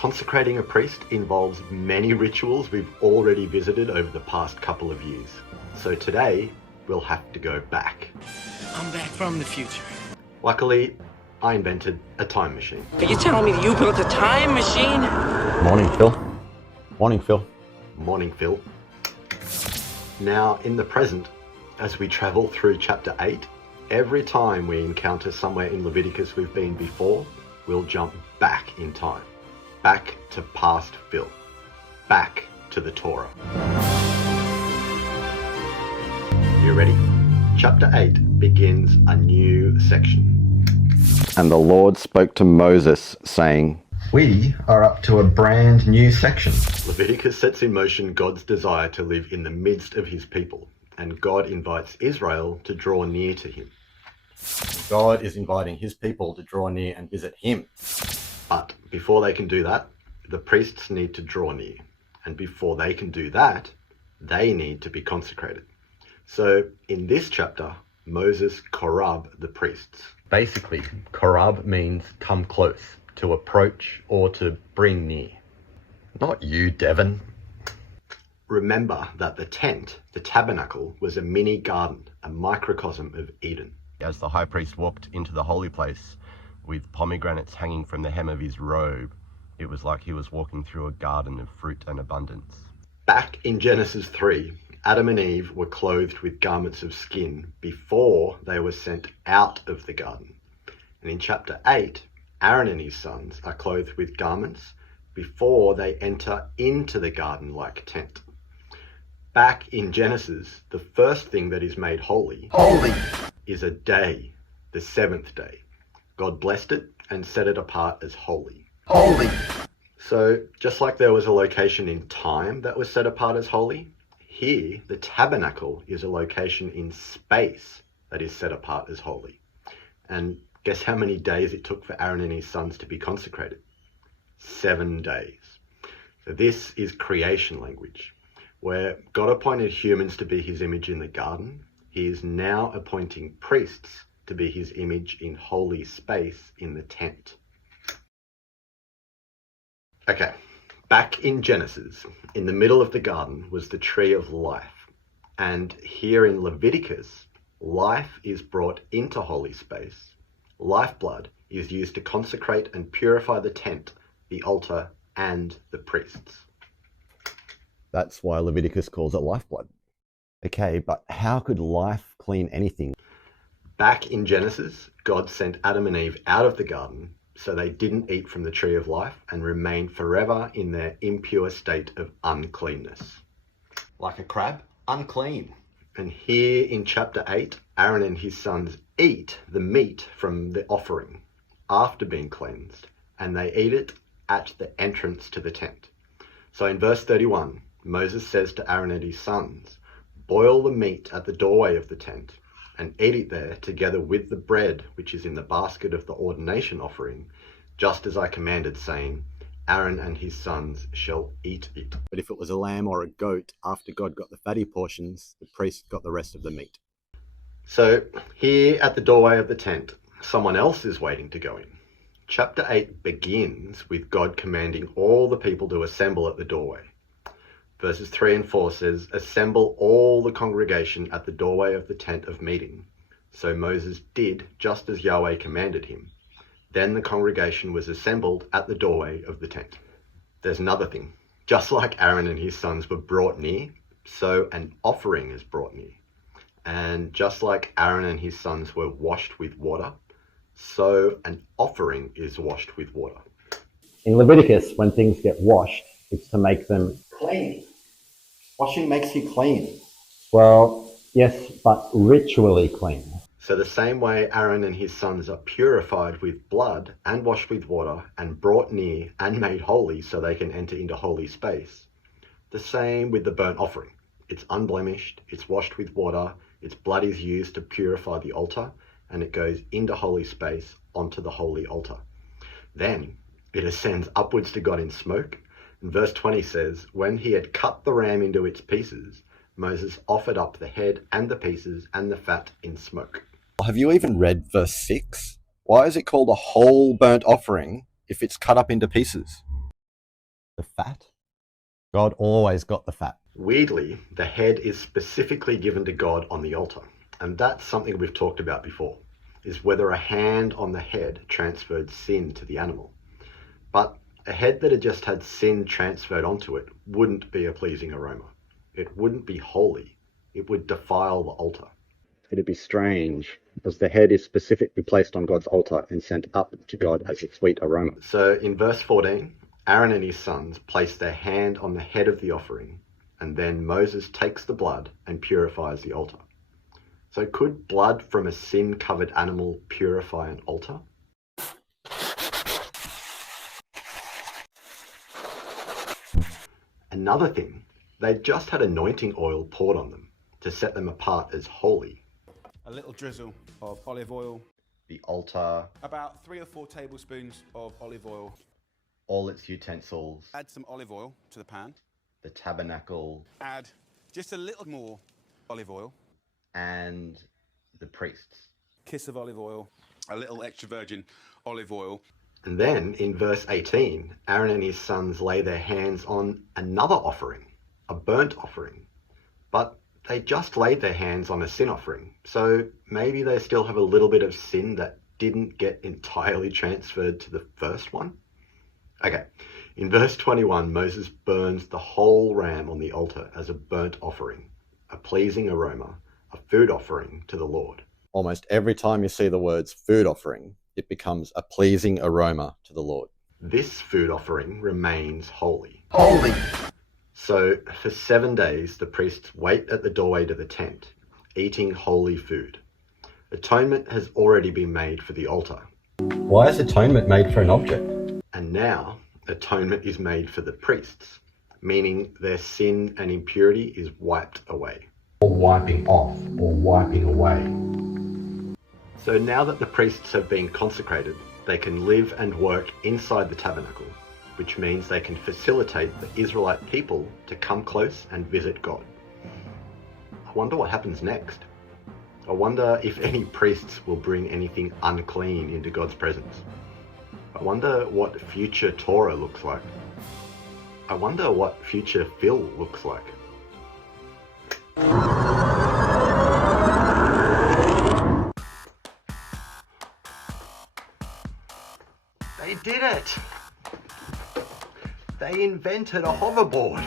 Consecrating a priest involves many rituals we've already visited over the past couple of years. So today, we'll have to go back. I'm back from the future. Luckily, I invented a time machine. Are you telling me that you built a time machine? Morning, Phil. Morning, Phil. Morning, Phil. Now, in the present, as we travel through chapter 8, every time we encounter somewhere in Leviticus we've been before, we'll jump back in time. Back to past Phil. Back to the Torah. You ready? Chapter 8 begins a new section. And the Lord spoke to Moses, saying, We are up to a brand new section. Leviticus sets in motion God's desire to live in the midst of his people, and God invites Israel to draw near to him. God is inviting his people to draw near and visit him. But before they can do that, the priests need to draw near. And before they can do that, they need to be consecrated. So in this chapter, Moses korab the priests. Basically, korab means come close, to approach or to bring near. Not you, Devon. Remember that the tent, the tabernacle, was a mini garden, a microcosm of Eden. As the high priest walked into the holy place with pomegranates hanging from the hem of his robe, it was like he was walking through a garden of fruit and abundance. Back in Genesis 3, Adam and Eve were clothed with garments of skin before they were sent out of the garden. And in chapter 8, Aaron and his sons are clothed with garments before they enter into the garden-like tent. Back in Genesis, the first thing that is made holy is a day, the seventh day. God blessed it and set it apart as holy. So just like there was a location in time that was set apart as holy, here the tabernacle is a location in space that is set apart as holy. And guess how many days it took for Aaron and his sons to be consecrated? 7 days. So this is creation language, where God appointed humans to be his image in the garden. He is now appointing priests to be his image in holy space in the tent. Okay, back in Genesis, in the middle of the garden was the tree of life. And here in Leviticus, life is brought into holy space. Lifeblood is used to consecrate and purify the tent, the altar, and the priests. That's why Leviticus calls it lifeblood. Okay, but how could life clean anything? Back in Genesis, God sent Adam and Eve out of the garden so they didn't eat from the tree of life and remain forever in their impure state of uncleanness. Like a crab, unclean. And here in chapter 8, Aaron and his sons eat the meat from the offering after being cleansed, and they eat it at the entrance to the tent. So in verse 31, Moses says to Aaron and his sons, boil the meat at the doorway of the tent and eat it there together with the bread which is in the basket of the ordination offering, just as I commanded, saying, Aaron and his sons shall eat it. But if it was a lamb or a goat, after God got the fatty portions, the priest got the rest of the meat. So here at the doorway of the tent, someone else is waiting to go in. Chapter 8 begins with God commanding all the people to assemble at the doorway. Verses 3 and 4 says, assemble all the congregation at the doorway of the tent of meeting. So Moses did just as Yahweh commanded him. Then the congregation was assembled at the doorway of the tent. There's another thing. Just like Aaron and his sons were brought near, so an offering is brought near. And just like Aaron and his sons were washed with water, so an offering is washed with water. In Leviticus, when things get washed, it's to make them clean. Washing makes you clean. Well, yes, but ritually clean. So the same way Aaron and his sons are purified with blood and washed with water and brought near and made holy so they can enter into holy space, the same with the burnt offering. It's unblemished, it's washed with water, its blood is used to purify the altar, and it goes into holy space onto the holy altar. Then it ascends upwards to God in smoke. And verse 20 says, when he had cut the ram into its pieces, Moses offered up the head and the pieces and the fat in smoke. Have you even read verse 6? Why is it called a whole burnt offering if it's cut up into pieces? The fat? God always got the fat. Weirdly, the head is specifically given to God on the altar. And that's something we've talked about before, is whether a hand on the head transferred sin to the animal. But a head that had just had sin transferred onto it wouldn't be a pleasing aroma. It wouldn't be holy. It would defile the altar. It'd be strange, because the head is specifically placed on God's altar and sent up to God as a sweet aroma. So in verse 14, Aaron and his sons place their hand on the head of the offering, and then Moses takes the blood and purifies the altar. So could blood from a sin-covered animal purify an altar? Another thing, they'd just had anointing oil poured on them to set them apart as holy. A little drizzle of olive oil, The altar, about 3 or 4 tablespoons of olive oil. all its utensils, Add some olive oil to the pan. the tabernacle, Add just a little more olive oil. and the priests. Kiss of olive oil, a little extra virgin olive oil. And then in verse 18, Aaron and his sons lay their hands on another offering, a burnt offering. But they just laid their hands on a sin offering, so maybe they still have a little bit of sin that didn't get entirely transferred to the first one? Okay, in verse 21, Moses burns the whole ram on the altar as a burnt offering, a pleasing aroma, a food offering to the Lord. Almost every time you see the words food offering, it becomes a pleasing aroma to the Lord. This food offering remains holy. Holy! So for 7 days, the priests wait at the doorway to the tent, eating holy food. Atonement has already been made for the altar. Why is atonement made for an object? And now, atonement is made for the priests, meaning their sin and impurity is wiped away. Or wiping off, or wiping away. So now that the priests have been consecrated, they can live and work inside the tabernacle, which means they can facilitate the Israelite people to come close and visit God. I wonder what happens next. I wonder if any priests will bring anything unclean into God's presence. I wonder what future Torah looks like. I wonder what future Phil looks like. They did it! They invented a hoverboard!